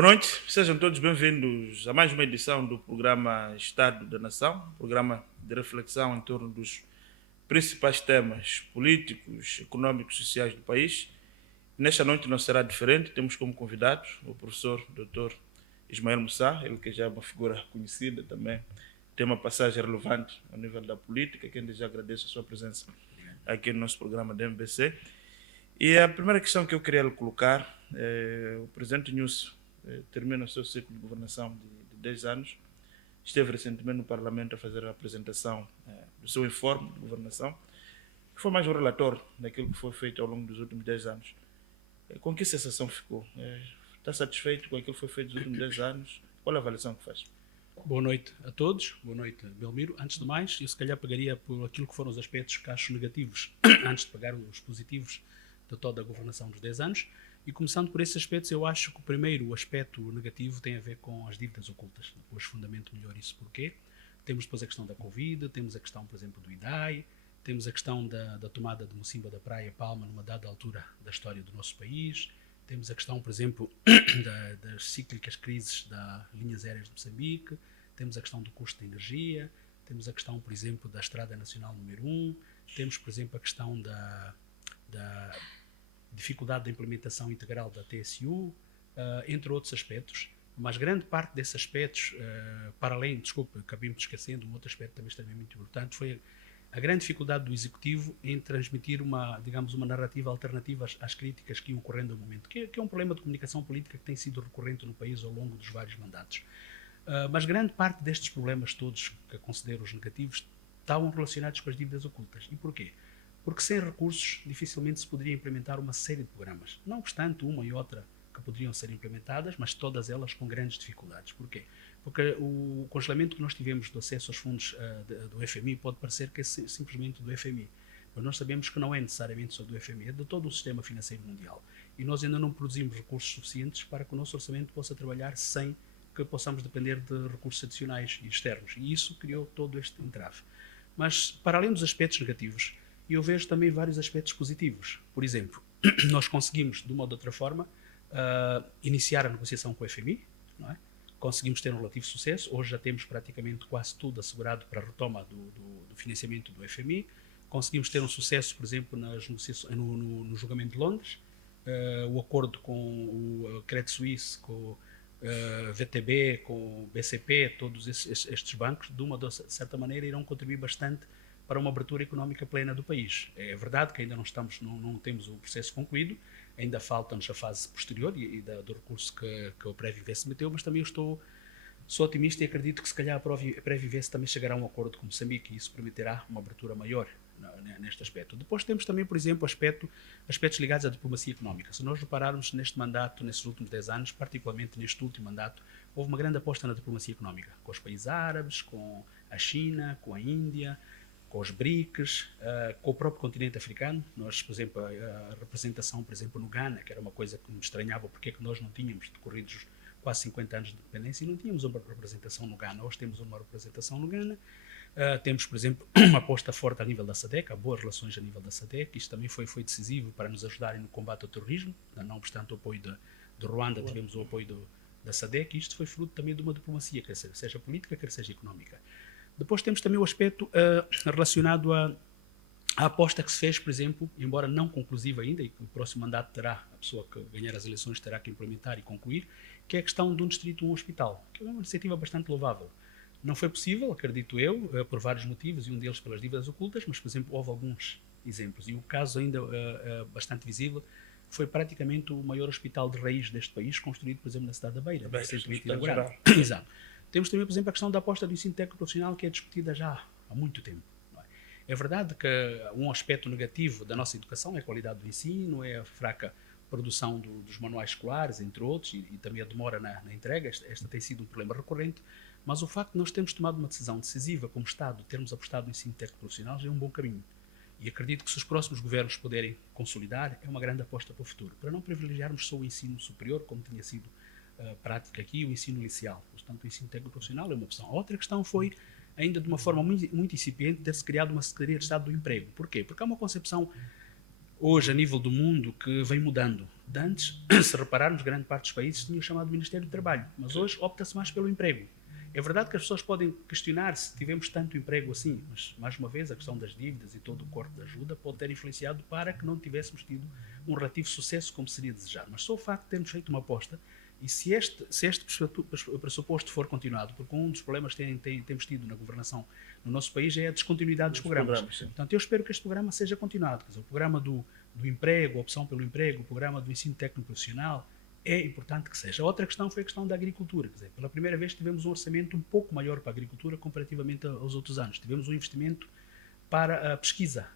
Boa noite, sejam todos bem-vindos a mais uma edição do programa Estado da Nação, programa de reflexão em torno dos principais temas políticos, econômicos e sociais do país. Nesta noite não será diferente, temos como convidados o professor Dr. Ismael Moussa, ele que já é uma figura conhecida também, tem uma passagem relevante ao nível da política, que já agradeço a sua presença aqui no nosso programa da MBC. E a primeira questão que eu queria lhe colocar, o presidente Nussi termina o seu ciclo de governação de 10 anos, esteve recentemente no Parlamento a fazer a apresentação do seu informe de governação, que foi mais um relatório daquilo que foi feito ao longo dos últimos 10 anos. Com que sensação ficou? Está satisfeito com aquilo que foi feito nos últimos 10 anos? Qual é a avaliação que faz? Boa noite a todos, boa noite Belmiro. Antes de mais, eu se calhar pegaria por aquilo que foram os aspectos que acho negativos, antes de pegar os positivos de toda a governação dos 10 anos. E começando por esses aspectos, eu acho que o primeiro aspecto negativo tem a ver com as dívidas ocultas. Depois fundamento melhor isso porquê. Temos depois a questão da Covid, temos a questão, por exemplo, do IDAI, temos a questão da tomada de Mocimboa da Praia Palma numa dada altura da história do nosso país. Temos a questão, por exemplo, das cíclicas crises das linhas aéreas de Moçambique. Temos a questão do custo da energia. Temos a questão, por exemplo, da Estrada Nacional número 1. Temos, por exemplo, a questão da dificuldade da implementação integral da TSU, entre outros aspectos. Mas grande parte desses aspectos, para além, desculpe, acabei-me esquecendo, um outro aspecto também extremamente importante, foi a grande dificuldade do Executivo em transmitir uma narrativa alternativa às críticas que iam ocorrendo no momento, que é um problema de comunicação política que tem sido recorrente no país ao longo dos vários mandatos. Mas grande parte destes problemas todos, que considero os negativos, estavam relacionados com as dívidas ocultas. E porquê? Porque sem recursos dificilmente se poderia implementar uma série de programas. Não obstante uma e outra que poderiam ser implementadas, mas todas elas com grandes dificuldades. Porquê? Porque o congelamento que nós tivemos do acesso aos fundos do FMI pode parecer que é simplesmente do FMI. Mas nós sabemos que não é necessariamente só do FMI, é de todo o sistema financeiro mundial. E nós ainda não produzimos recursos suficientes para que o nosso orçamento possa trabalhar sem que possamos depender de recursos adicionais e externos. E isso criou todo este entrave. Mas, para além dos aspectos negativos, eu vejo também vários aspectos positivos. Por exemplo, nós conseguimos, de uma ou de outra forma, iniciar a negociação com o FMI, não é? Conseguimos ter um relativo sucesso. Hoje já temos praticamente quase tudo assegurado para a retoma do financiamento do FMI. Conseguimos ter um sucesso, por exemplo, nas negociações, no julgamento de Londres, o acordo com o Credit Suisse, com o VTB, com o BCP, todos estes bancos, de uma certa maneira, irão contribuir bastante para uma abertura económica plena do país. É verdade que ainda não temos o processo concluído, ainda falta-nos a fase posterior e do recurso que o Previves meteu, mas também sou otimista e acredito que se calhar a Previves também chegará a um acordo com Moçambique e isso permitirá uma abertura maior neste aspecto. Depois temos também, por exemplo, aspectos ligados à diplomacia económica. Se nós repararmos neste mandato, nesses últimos 10 anos, particularmente neste último mandato, houve uma grande aposta na diplomacia económica, com os países árabes, com a China, com a Índia, com os BRICS, com o próprio continente africano. Nós, por exemplo, a representação, por exemplo, no Ghana, que era uma coisa que me estranhava, porque é que nós não tínhamos decorridos quase 50 anos de independência e não tínhamos uma representação no Ghana. Hoje temos uma representação no Ghana. Temos, por exemplo, uma aposta forte a nível da SADC, há boas relações a nível da SADC. Isto também foi decisivo para nos ajudarem no combate ao terrorismo. Não obstante o apoio de Ruanda, tivemos o apoio da SADC, e isto foi fruto também de uma diplomacia, quer seja política, quer seja económica. Depois temos também o aspecto relacionado à aposta que se fez, por exemplo, embora não conclusiva ainda, e que o próximo mandato terá, a pessoa que ganhar as eleições terá que implementar e concluir, que é a questão de um distrito, um hospital, que é uma iniciativa bastante louvável. Não foi possível, acredito eu, por vários motivos, e um deles pelas dívidas ocultas, mas, por exemplo, houve alguns exemplos. E o caso ainda bastante visível foi praticamente o maior hospital de raiz deste país, construído, por exemplo, na cidade da Beira, recentemente inaugurado. Exato. Temos também, por exemplo, a questão da aposta do ensino técnico profissional, que é discutida já há muito tempo. É verdade que um aspecto negativo da nossa educação é a qualidade do ensino, é a fraca produção dos manuais escolares, entre outros, e também a demora na entrega. Esta tem sido um problema recorrente, mas o facto de nós termos tomado uma decisão decisiva como Estado, termos apostado no ensino técnico profissional, já é um bom caminho. E acredito que se os próximos governos puderem consolidar, é uma grande aposta para o futuro, para não privilegiarmos só o ensino superior, como tinha sido prática aqui, o ensino inicial. Portanto, o ensino técnico profissional é uma opção. A outra questão foi, ainda de uma forma muito incipiente, ter-se criado uma Secretaria de Estado do Emprego. Porquê? Porque há uma concepção hoje a nível do mundo que vem mudando. De antes, se repararmos, grande parte dos países tinha o chamado Ministério do Trabalho, mas hoje opta-se mais pelo emprego. É verdade que as pessoas podem questionar se tivemos tanto emprego assim, mas, mais uma vez, a questão das dívidas e todo o corte de ajuda pode ter influenciado para que não tivéssemos tido um relativo sucesso como seria desejado. Mas só o facto de termos feito uma aposta, e se este pressuposto for continuado, porque um dos problemas que temos tido na governação no nosso país é a descontinuidade dos programas. Portanto, eu espero que este programa seja continuado. Quer dizer, o programa do emprego, a opção pelo emprego, o programa do ensino técnico profissional, é importante que seja. A outra questão foi a questão da agricultura. Quer dizer, pela primeira vez tivemos um orçamento um pouco maior para a agricultura comparativamente aos outros anos. Tivemos um investimento para a pesquisa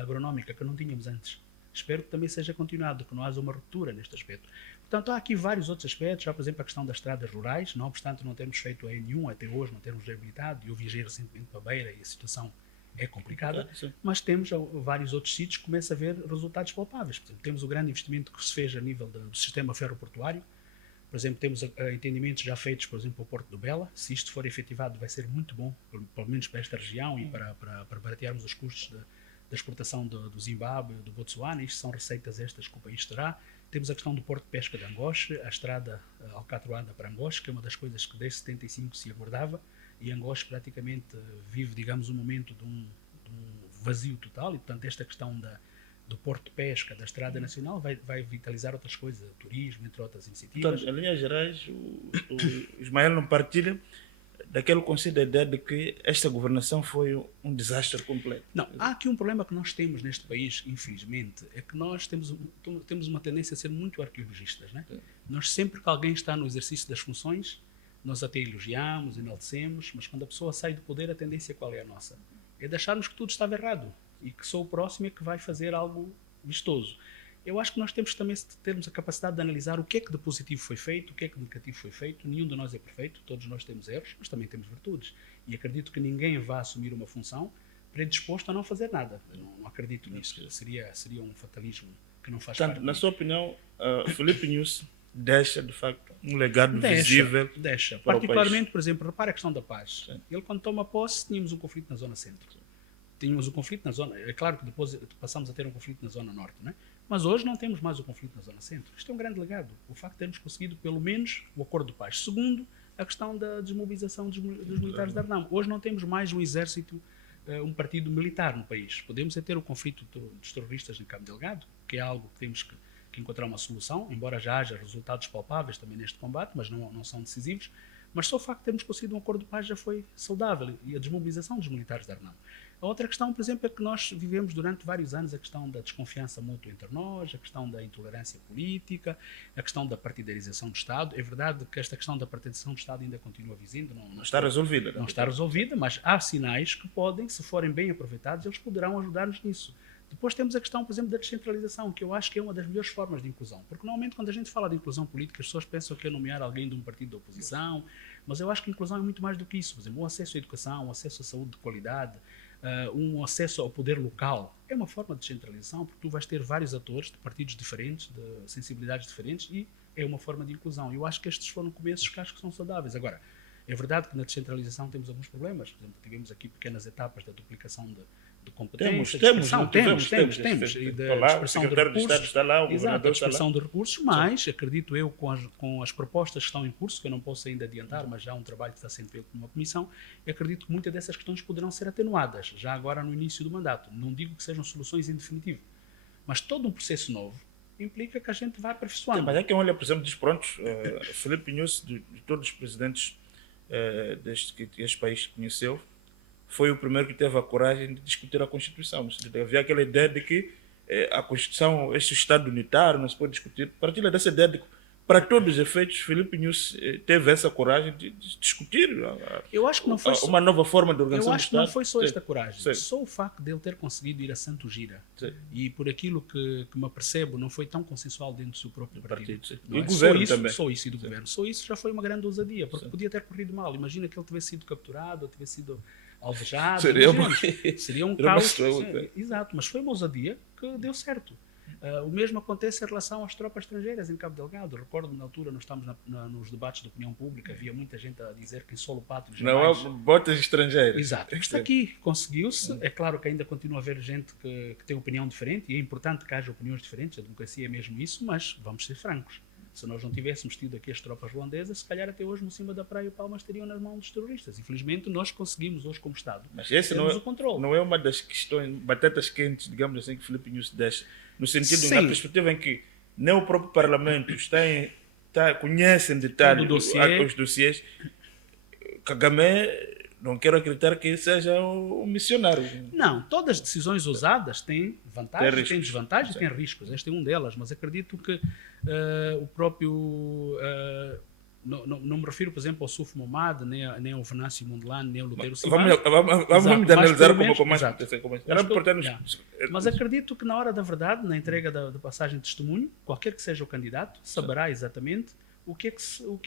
agronómica que não tínhamos antes. Espero que também seja continuado, que não haja uma ruptura neste aspecto. Portanto, há aqui vários outros aspectos, já por exemplo a questão das estradas rurais, não obstante não termos feito nenhum até hoje, não termos reabilitado, e eu viajei recentemente para Beira e a situação é complicada, mas temos vários outros sítios que começam a ver resultados palpáveis. Por exemplo, temos o grande investimento que se fez a nível do sistema ferroportuário. Por exemplo, temos entendimentos já feitos, por exemplo, ao Porto do Bela. Se isto for efetivado, vai ser muito bom, pelo menos para esta região e para baratearmos os custos da exportação do Zimbábue, do Botsuana. Isto são receitas estas que o país terá. Temos a questão do Porto de Pesca de Angoche, a estrada alcatroada para Angoche, que é uma das coisas que desde 75 se aguardava, e Angoche praticamente vive, digamos, um momento de um vazio total, e portanto esta questão do Porto de Pesca, da Estrada Nacional, vai vitalizar outras coisas, o turismo, entre outras iniciativas. Portanto, em linhas gerais, o Ismael não partilha daquele conceito da ideia de que esta governação foi um desastre completo. Não, há aqui um problema que nós temos neste país, infelizmente, é que nós temos uma tendência a ser muito arqueologistas, né? Nós sempre que alguém está no exercício das funções, nós até elogiamos, enaltecemos, mas quando a pessoa sai do poder, a tendência qual é a nossa? É de acharmos que tudo estava errado e que só o próximo é que vai fazer algo vistoso. Eu acho que nós temos também termos a capacidade de analisar o que é que de positivo foi feito, o que é que de negativo foi feito. Nenhum de nós é perfeito, todos nós temos erros, mas também temos virtudes. E acredito que ninguém vá assumir uma função predisposto a não fazer nada. Eu não acredito nisso. Seria um fatalismo que não faz parte. Na sua opinião, Filipe Nyusi deixa, de facto, um legado visível. Deixa. Particularmente, por exemplo, repara a questão da paz. Sim. Ele, quando toma posse, tínhamos um conflito na zona centro. Tínhamos um conflito na zona... É claro que depois passamos a ter um conflito na zona norte, né? Mas hoje não temos mais o conflito na zona centro. Isto é um grande legado. O facto de termos conseguido, pelo menos, o acordo de paz. Segundo, a questão da desmobilização dos militares da Arnam. Hoje não temos mais um exército, um partido militar no país. Podemos ter o conflito dos terroristas em Cabo Delgado, que é algo que temos que encontrar uma solução, embora já haja resultados palpáveis também neste combate, mas não são decisivos. Mas só o facto de termos conseguido um acordo de paz já foi saudável, e a desmobilização dos militares da Arnam. A outra questão, por exemplo, é que nós vivemos durante vários anos a questão da desconfiança mútua entre nós, a questão da intolerância política, a questão da partidarização do Estado. É verdade que esta questão da partidarização do Estado ainda continua vizinho. Não está resolvida. Não está resolvida, mas há sinais que podem, se forem bem aproveitados, eles poderão ajudar-nos nisso. Depois temos a questão, por exemplo, da descentralização, que eu acho que é uma das melhores formas de inclusão. Porque normalmente quando a gente fala de inclusão política, as pessoas pensam que é nomear alguém de um partido da oposição, mas eu acho que a inclusão é muito mais do que isso. Por exemplo, o acesso à educação, o acesso à saúde de qualidade, um acesso ao poder local, é uma forma de descentralização, porque tu vais ter vários atores de partidos diferentes, de sensibilidades diferentes, e é uma forma de inclusão. Eu acho que estes foram começos que acho que são saudáveis. Agora, é verdade que na descentralização temos alguns problemas. Por exemplo, tivemos aqui pequenas etapas da duplicação de competências. Temos. E da dispersão de recursos. Exato, a dispersão de recursos, mas acredito eu, com as propostas que estão em curso, que eu não posso ainda adiantar, mas já há um trabalho que está sendo feito numa comissão, acredito que muitas dessas questões poderão ser atenuadas, já agora no início do mandato. Não digo que sejam soluções em definitivo, mas todo um processo novo implica que a gente vá aperfeiçoando. Mas é que olha, por exemplo, diz prontos, Filipe Nyusi, de todos os presidentes desde que este país conheceu, foi o primeiro que teve a coragem de discutir a Constituição. Havia aquela ideia de que a Constituição, este Estado unitário, não se pode discutir. Partilha dessa ideia de que, para todos os efeitos, Filipe Nyusi teve essa coragem de discutir eu acho que não foi uma nova forma de organização do Estado. Eu acho que não foi só esta coragem. Só o facto de ele ter conseguido ir a Santo Gira, e por aquilo que me apercebo, não foi tão consensual dentro do seu próprio partido. E o governo também. Só isso e do governo. Só isso já foi uma grande ousadia, porque podia ter corrido mal. Imagina que ele tivesse sido capturado, ou tivesse sido alvejado. Seria um caos. Exato, mas foi uma ousadia que deu certo. O mesmo acontece em relação às tropas estrangeiras em Cabo Delgado. Recordo-me, na altura, nós estamos nos debates de opinião pública, havia muita gente a dizer que em solo pátrio jamais... Não há botas estrangeiras. Exato. Está aqui, conseguiu-se. É claro que ainda continua a haver gente que tem opinião diferente, e é importante que haja opiniões diferentes, a democracia é mesmo isso, mas vamos ser francos. Se nós não tivéssemos tido aqui as tropas ruandesas, se calhar até hoje no cima da Praia Palma estariam nas mãos dos terroristas. Infelizmente nós conseguimos hoje como Estado. Mas esse temos o controle. não é uma das questões, batatas quentes, digamos assim, que Filipe Nunes deixa, no sentido, Sim. na perspectiva em que nem o próprio Parlamento conhece em detalhe os dossiês. Kagame, não quero acreditar que seja um missionário. Não, todas as decisões ousadas têm vantagens, têm desvantagens, têm riscos. Esta é uma delas, mas acredito que o próprio... não me refiro, por exemplo, ao Suf Momad, nem ao Venâncio Mondlane, nem ao Luteiro Simões. Vamos analisar como mais Mas acredito que na hora da verdade, na entrega da passagem de testemunho, qualquer que seja o candidato, saberá exatamente o que é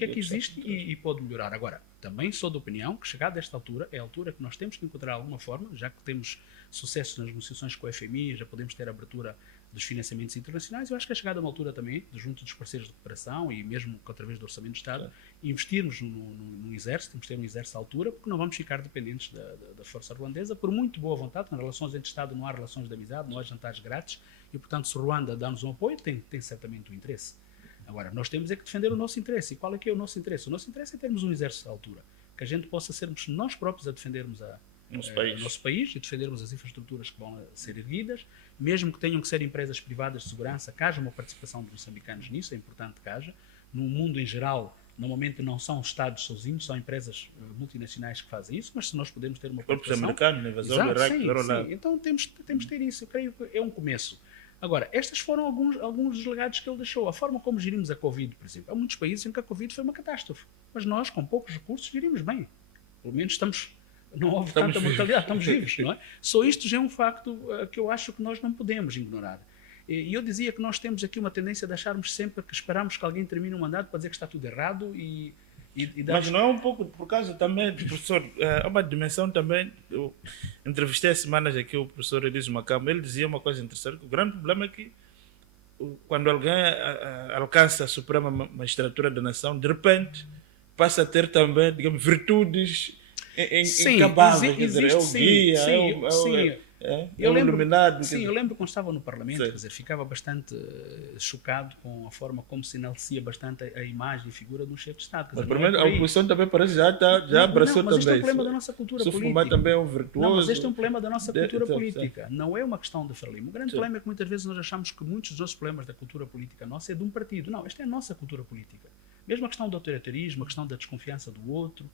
que existe e pode melhorar. Agora, também sou da opinião que, chegada a esta altura, é a altura que nós temos que encontrar alguma forma, já que temos sucesso nas negociações com a FMI, já podemos ter a abertura dos financiamentos internacionais. Eu acho que é chegada uma altura também, junto dos parceiros de cooperação e mesmo através do Orçamento do Estado, investirmos no Exército, temos que ter um Exército à altura, porque não vamos ficar dependentes da Força Ruandesa, por muito boa vontade. Nas relações entre Estado não há relações de amizade, não há jantares grátis, e portanto se Ruanda dá-nos um apoio, tem certamente um interesse. Agora, nós temos é que defender o nosso interesse. E qual é que é o nosso interesse? O nosso interesse é termos um exército à altura, que a gente possa sermos nós próprios a defendermos o nosso país e defendermos as infraestruturas que vão ser erguidas, mesmo que tenham que ser empresas privadas de segurança, que haja uma participação dos moçambicanos nisso, é importante que haja. No mundo em geral, normalmente não são Estados sozinhos, são empresas multinacionais que fazem isso, mas se nós podemos ter uma participação... americanos, na invasão do Iraque, sim. Então temos de ter isso, eu creio que é um começo. Agora, estes foram alguns dos legados que ele deixou. A forma como gerimos a Covid, por exemplo. Há muitos países em que a Covid foi uma catástrofe. Mas nós, com poucos recursos, gerimos bem. Pelo menos não houve tanta mortalidade, estamos vivos. Não é? Só isto já é um facto que eu acho que nós não podemos ignorar. E eu dizia que nós temos aqui uma tendência de acharmos sempre que esperamos que alguém termine um mandato para dizer que está tudo errado Mas não é um pouco por causa também, professor, há uma dimensão também. Eu entrevistei há semanas aqui o professor Elísio Macamo, ele dizia uma coisa interessante, que o grande problema é que quando alguém alcança a Suprema Magistratura da Nação, de repente passa a ter também, digamos, virtudes incabáveis, quer dizer, é o guia, é o iluminado. Sim, eu lembro quando estava no Parlamento, quer dizer, ficava bastante chocado com a forma como se enaltecia bastante a imagem e figura de um chefe de Estado. Mas pelo menos a oposição também parece já abraçou também. Mas este é um problema da nossa cultura política. Também é um virtuoso. Não, mas este é um problema da nossa cultura política. Não é uma questão de Frelimo. O grande problema é que muitas vezes nós achamos que muitos dos nossos problemas da cultura política nossa é de um partido. Não, esta é a nossa cultura política. Mesmo a questão do autoritarismo, a questão da desconfiança do outro,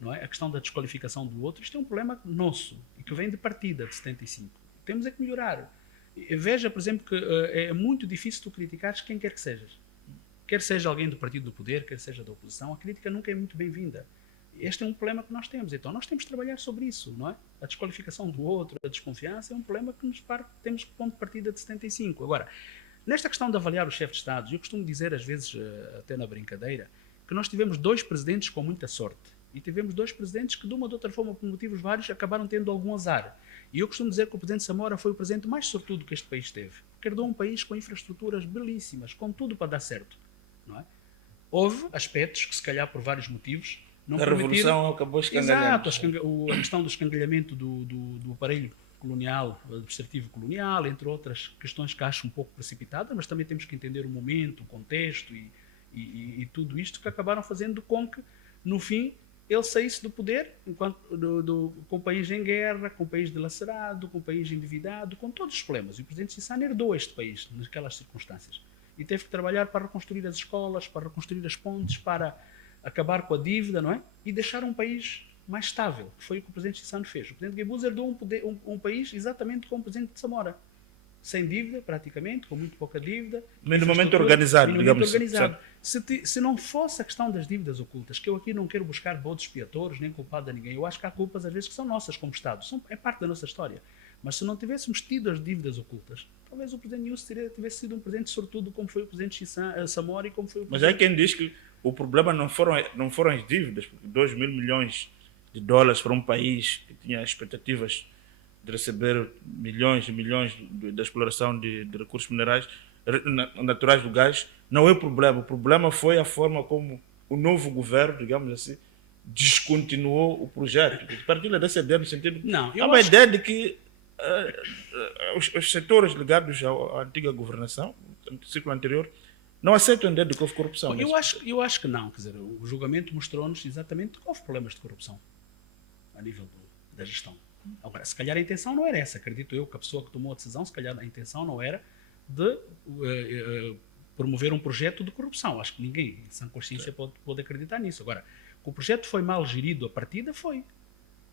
não é? A questão da desqualificação do outro, isto é um problema nosso e que vem de partida de 75. Temos é que melhorar. Veja, por exemplo, que é muito difícil tu criticares quem quer que sejas. Quer seja alguém do partido do poder, quer seja da oposição, a crítica nunca é muito bem-vinda. Este é um problema que nós temos. Então nós temos de trabalhar sobre isso, não é? A desqualificação do outro, a desconfiança é um problema que temos ponto de partida de 75. Agora, nesta questão de avaliar os chefes de Estado, eu costumo dizer às vezes, até na brincadeira, que nós tivemos 2 presidentes com muita sorte. E tivemos 2 presidentes que, de uma ou de outra forma, por motivos vários, acabaram tendo algum azar. E eu costumo dizer que o presidente Samora foi o presidente mais sortudo que este país teve. Porque herdou um país com infraestruturas belíssimas, com tudo para dar certo. Não é? Houve aspectos que, se calhar, por vários motivos, não permitiram... A Revolução acabou escangalhando. Exato, a questão do escangalhamento do aparelho colonial, administrativo colonial, entre outras questões que acho um pouco precipitadas, mas também temos que entender o momento, o contexto e tudo isto que acabaram fazendo com que, no fim, ele saísse do poder com o país em guerra, com o país dilacerado, com o país endividado, com todos os problemas. E o presidente Chissano herdou este país naquelas circunstâncias. E teve que trabalhar para reconstruir as escolas, para reconstruir as pontes, para acabar com a dívida, não é? E deixar um país mais estável, que foi o que o presidente Chissano fez. O presidente Guebuza herdou um país exatamente como o presidente de Samora. Sem dívida, praticamente, com muito pouca dívida. Minimamente organizado, digamos organizado. Se não fosse a questão das dívidas ocultas, que eu aqui não quero buscar bodes expiatórios, nem culpado a ninguém, eu acho que há culpas às vezes que são nossas como Estado, é parte da nossa história. Mas se não tivéssemos tido as dívidas ocultas, talvez o presidente Nunes tivesse sido um presidente sortudo como foi o presidente Samora e como foi o presidente... Mas há quem diz que o problema não foram as dívidas, porque 2 mil milhões de dólares para um país que tinha expectativas de receber milhões e milhões da exploração de recursos minerais naturais do gás, não é o problema. O problema foi a forma como o novo governo, digamos assim, descontinuou o projeto. Partilha dessa ideia no sentido que Não, há uma ideia de que os setores ligados à antiga governação, no ciclo anterior, não aceitam a ideia de que houve corrupção. Eu acho que não. Quer dizer, o julgamento mostrou-nos exatamente que houve problemas de corrupção a nível da gestão. Agora, se calhar a intenção não era essa. Acredito eu que a pessoa que tomou a decisão, se calhar a intenção não era de promover um projeto de corrupção. Acho que ninguém, em sã consciência, pode acreditar nisso. Agora, que o projeto foi mal gerido a partida, foi.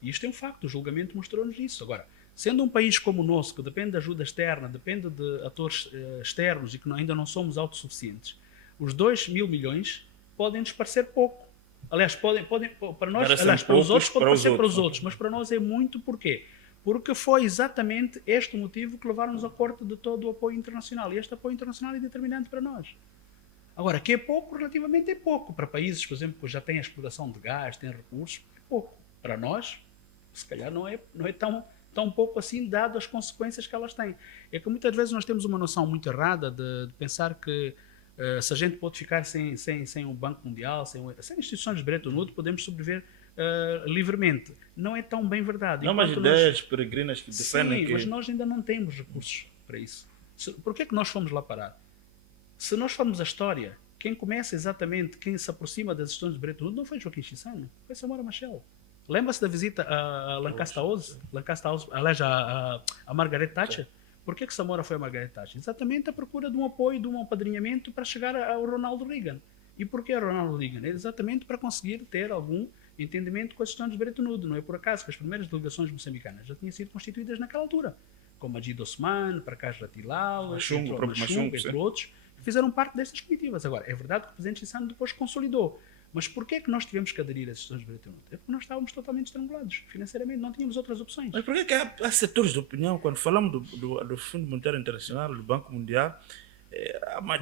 E isto é um facto. O julgamento mostrou-nos isso. Agora, sendo um país como o nosso, que depende de ajuda externa, depende de atores externos e que ainda não somos autossuficientes, os 2.000 milhões podem nos parecer pouco. Aliás, podem para nós, para os outros pode parecer para os outros, mas para nós é muito. Porquê? Porque foi exatamente este o motivo que levaram-nos ao corte de todo o apoio internacional. E este apoio internacional é determinante para nós. Agora, que é pouco, relativamente é pouco. Para países, por exemplo, que já têm a exploração de gás, têm recursos, é pouco. Para nós, se calhar não é tão pouco assim, dado as consequências que elas têm. É que muitas vezes nós temos uma noção muito errada de pensar que se a gente pode ficar sem o Banco Mundial, sem instituições de Bretton Woods, podemos sobreviver livremente. Não é tão bem verdade. Não há mais ideias peregrinas que defendem que... mas nós ainda não temos recursos para isso. Por que é que nós fomos lá parar? Se nós formos a história, quem começa exatamente, quem se aproxima das instituições de Bretton Woods não foi Joaquim Chissano, foi Samora Machel. Lembra-se da visita a Lancaster House, aliás, a Margaret Thatcher? Por que Samora foi a Margaret Thatcher? Exatamente à procura de um apoio, de um apadrinhamento para chegar ao Ronald Reagan. E por que Ronald Reagan? É exatamente para conseguir ter algum entendimento com as questões de Bretton Woods. Não é por acaso que as primeiras delegações moçambicanas já tinham sido constituídas naquela altura, como a Gide Osman, para Kaj Latilal, entre outros, que fizeram parte destas comitivas. Agora, é verdade que o presidente Chissano depois consolidou. Mas porquê é que nós tivemos que aderir às decisões de Bretton Woods? É porque nós estávamos totalmente estrangulados, financeiramente, não tínhamos outras opções. Mas porquê que há setores de opinião, quando falamos do Fundo Monetário Internacional, do Banco Mundial,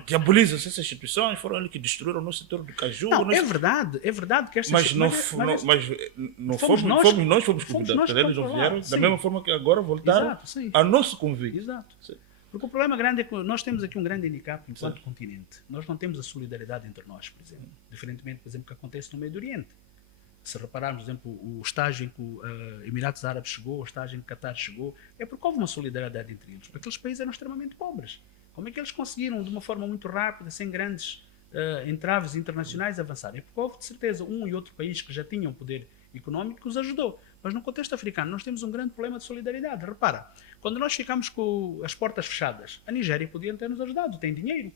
diabolizam-se essas instituições, foram eles que destruíram o nosso setor do caju. Não, é verdade que estas mas não fomos nós fomos convidados, eles não vieram, da mesma forma que agora voltaram a nosso convite. Exato. Sim. Porque o problema grande é que nós temos aqui um grande handicap enquanto continente. Nós não temos a solidariedade entre nós, por exemplo. Diferentemente, por exemplo, do que acontece no Médio Oriente. Se repararmos, por exemplo, o estágio em que o Emirados Árabes chegou, o estágio em que o Qatar chegou, é porque houve uma solidariedade entre eles. Porque aqueles países eram extremamente pobres. Como é que eles conseguiram, de uma forma muito rápida, sem grandes entraves internacionais, avançar? É porque houve, de certeza, um e outro país que já tinham poder económico que os ajudou. Mas no contexto africano nós temos um grande problema de solidariedade. Repara, quando nós ficamos com as portas fechadas, a Nigéria podia ter nos ajudado, tem dinheiro.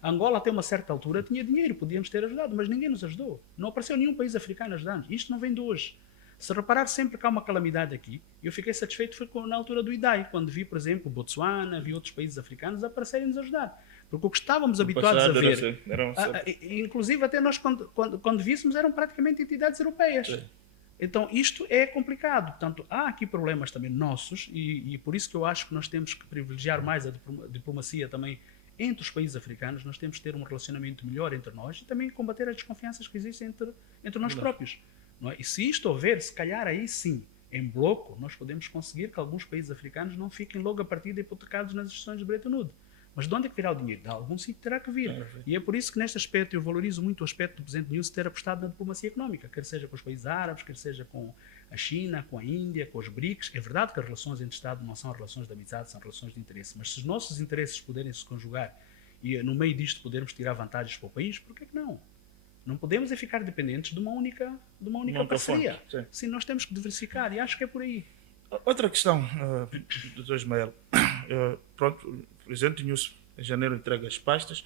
A Angola até uma certa altura tinha dinheiro, podíamos ter ajudado, mas ninguém nos ajudou. Não apareceu nenhum país africano ajudando. Isto não vem de hoje. Se reparar sempre que há uma calamidade aqui, eu fiquei satisfeito foi na altura do IDAI, quando vi, por exemplo, Botsuana, vi outros países africanos aparecerem nos ajudar. Porque o que estávamos habituados a ver, inclusive até nós quando víssemos, eram praticamente entidades europeias. Sim. Então isto é complicado. Portanto, há aqui problemas também nossos e por isso que eu acho que nós temos que privilegiar mais a diplomacia também entre os países africanos. Nós temos que ter um relacionamento melhor entre nós e também combater as desconfianças que existem entre nós próprios. Não é? E se isto houver, se calhar aí sim, em bloco, nós podemos conseguir que alguns países africanos não fiquem logo a partida hipotecados nas instituições de Bretton Woods. Mas de onde é que virá o dinheiro? De algum sítio terá que vir. E é por isso que neste aspecto eu valorizo muito o aspecto do Presidente Nilson ter apostado na diplomacia económica, quer seja com os países árabes, quer seja com a China, com a Índia, com os BRICS. É verdade que as relações entre Estado não são relações de amizade, são relações de interesse. Mas se os nossos interesses puderem se conjugar e no meio disto podermos tirar vantagens para o país, por que não? Não podemos é ficar dependentes de uma única parceria. Sim, nós temos que diversificar e acho que é por aí. Outra questão, Dr. Ismael. Pronto, o presidente Nilson, em janeiro, entrega as pastas.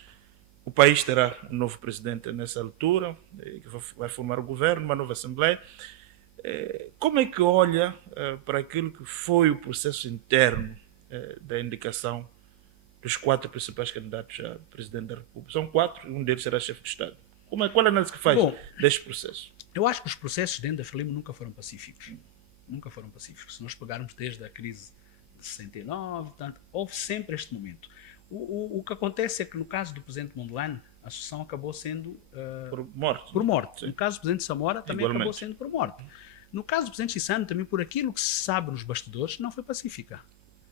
O país terá um novo presidente nessa altura, que vai formar o governo, uma nova Assembleia. Como é que olha para aquilo que foi o processo interno da indicação dos 4 principais candidatos a presidente da República? São 4 e um deles será chefe de Estado. Qual é a análise que faz deste processo? Eu acho que os processos dentro da Frelimo nunca foram pacíficos. Nunca foram pacíficos. Se nós pegarmos desde a crise de 69, portanto, houve sempre este momento. O que acontece é que no caso do presidente Mondlane, a sucessão acabou sendo por morte. Por morte. No caso do presidente Samora, também acabou sendo por morte. No caso do presidente Chissano, também por aquilo que se sabe nos bastidores, não foi pacífica.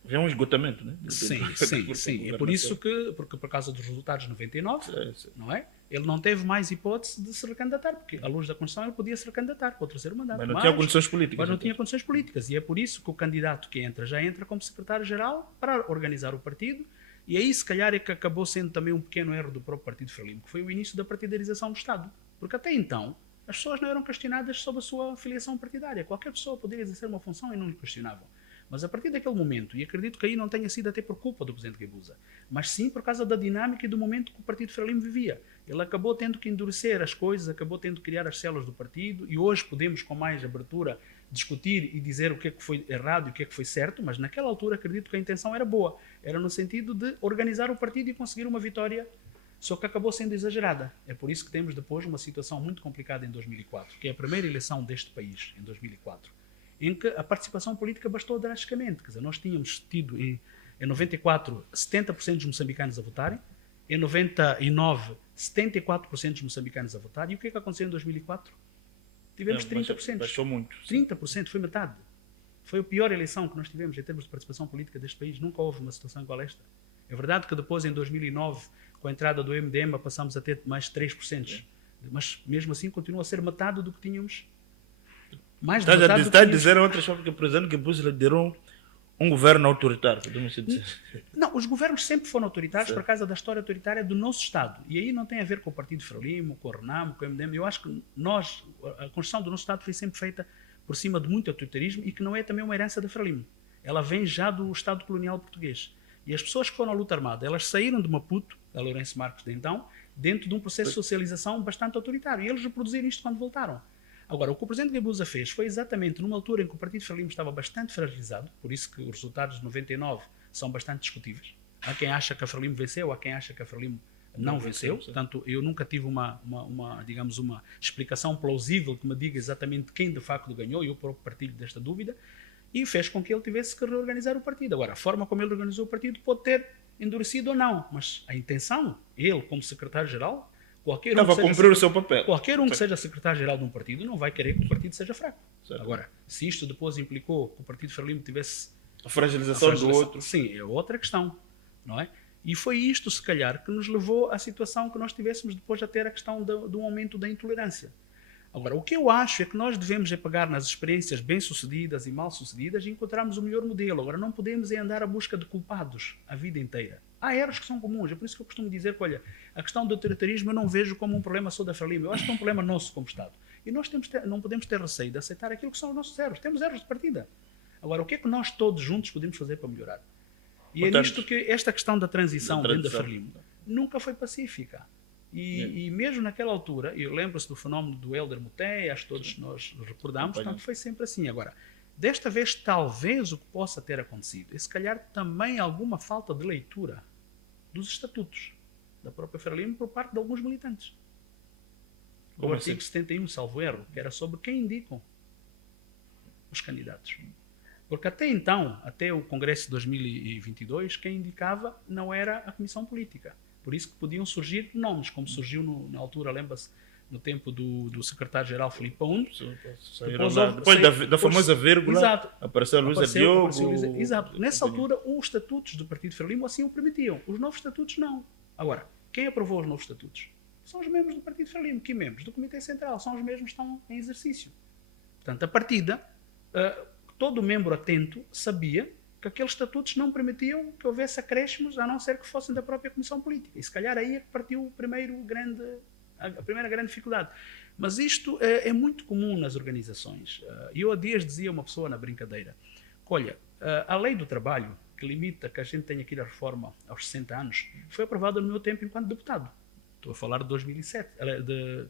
É um esgotamento, né? Sim. É por isso que, porque por causa dos resultados de 99, não é? Ele não teve mais hipótese de se recandidatar, porque à luz da Constituição ele podia se recandidatar para o terceiro mandato. Mas não tinha condições políticas. Mas não tinha condições políticas. E é por isso que o candidato que entra já entra como secretário-geral para organizar o partido. E aí, se calhar, é que acabou sendo também um pequeno erro do próprio Partido Frelimo, que foi o início da partidarização do Estado. Porque até então, as pessoas não eram questionadas sobre a sua filiação partidária. Qualquer pessoa poderia exercer uma função e não lhe questionavam. Mas a partir daquele momento, e acredito que aí não tenha sido até por culpa do presidente Guebuza, mas sim por causa da dinâmica e do momento que o Partido Frelimo vivia. Ele acabou tendo que endurecer as coisas, acabou tendo que criar as células do partido, e hoje podemos, com mais abertura, discutir e dizer o que é que foi errado e o que é que foi certo, mas naquela altura acredito que a intenção era boa. Era no sentido de organizar o partido e conseguir uma vitória, só que acabou sendo exagerada. É por isso que temos depois uma situação muito complicada em 2004, que é a primeira eleição deste país, em 2004. Em que a participação política bastou drasticamente. Quer dizer, nós tínhamos tido em 94 70% dos moçambicanos a votarem, em 99 74% dos moçambicanos a votar, e o que é que aconteceu em 2004? Tivemos 30%. Baixou muito. 30%, foi metade. Foi a pior eleição que nós tivemos em termos de participação política deste país. Nunca houve uma situação igual a esta. É verdade que depois, em 2009, com a entrada do MDM, passamos a ter mais 3%. Mas mesmo assim continua a ser metade do que tínhamos. Mais de metade Está a dizer a outras pessoas que o presidente Guebuza liderou um governo autoritário, podemos dizer. Não, os governos sempre foram autoritários por causa da história autoritária do nosso Estado. E aí não tem a ver com o Partido Frelimo, com o Renamo, com o MDM. Eu acho que a construção do nosso Estado foi sempre feita por cima de muito autoritarismo e que não é também uma herança da Frelimo. Ela vem já do Estado colonial português. E as pessoas que foram à luta armada, elas saíram de Maputo, da Lourenço Marques de então, dentro de um processo de socialização bastante autoritário. E eles reproduziram isto quando voltaram. Agora, o que o presidente Guebuza fez foi exatamente numa altura em que o Partido Frelimo estava bastante fragilizado, por isso que os resultados de 99 são bastante discutíveis. Há quem acha que a Frelimo venceu, há quem acha que a Frelimo não venceu. Portanto, eu nunca tive digamos, uma explicação plausível que me diga exatamente quem de facto ganhou, e eu próprio partilho desta dúvida, e fez com que ele tivesse que reorganizar o partido. Agora, a forma como ele organizou o partido pode ter endurecido ou não, mas a intenção, ele como secretário-geral, Estava a cumprir o seu papel. Qualquer um que seja secretário-geral de um partido não vai querer que o partido seja fraco. Certo. Agora, se isto depois implicou que o Partido Frelimo tivesse a fragilização do outro. Sim, é outra questão, não é? E foi isto, se calhar, que nos levou à situação que nós tivéssemos depois a ter a questão do aumento da intolerância. Agora, o que eu acho é que nós devemos pegar nas experiências bem-sucedidas e mal-sucedidas e encontrarmos o melhor modelo. Agora, não podemos andar à busca de culpados a vida inteira. Há erros que são comuns, é por isso que eu costumo dizer que, olha, a questão do autoritarismo eu não vejo como um problema só da Frelimo, eu acho que é um problema nosso como Estado. E nós não podemos ter receio de aceitar aquilo que são os nossos erros. Temos erros de partida. Agora, o que é que nós todos juntos podemos fazer para melhorar? E portanto, é nisto que esta questão da transição dentro da Frelimo nunca foi pacífica. E mesmo naquela altura, eu lembro-se do fenómeno do Helder Muté, acho que todos nós recordamos, portanto foi sempre assim. Agora, desta vez, talvez o que possa ter acontecido é, se calhar, também alguma falta de leitura dos estatutos da própria Frelimo por parte de alguns militantes. O artigo 71, salvo erro, que era sobre quem indicam os candidatos. Porque até então, até o Congresso de 2022, quem indicava não era a Comissão Política. Por isso que podiam surgir nomes, como surgiu na altura, lembra-se, no tempo do secretário-geral Filipe Paulo. Depois da famosa vírgula, exato, apareceu a Luísa Diogo. Exato. Nessa altura, os estatutos do Partido Frelimo assim o permitiam. Os novos estatutos não. Agora, quem aprovou os novos estatutos? São os membros do Partido Frelimo. Que membros? Do Comitê Central. São os mesmos que estão em exercício. Portanto, a partida, todo membro atento sabia que aqueles estatutos não permitiam que houvesse acréscimos, a não ser que fossem da própria Comissão Política. E se calhar aí é que partiu a primeira grande dificuldade. Mas isto é muito comum nas organizações. Eu há dias dizia uma pessoa na brincadeira, olha, a lei do trabalho, que limita que a gente tenha que ir à reforma aos 60 anos, foi aprovada no meu tempo enquanto deputado. Estou a falar de 2007. De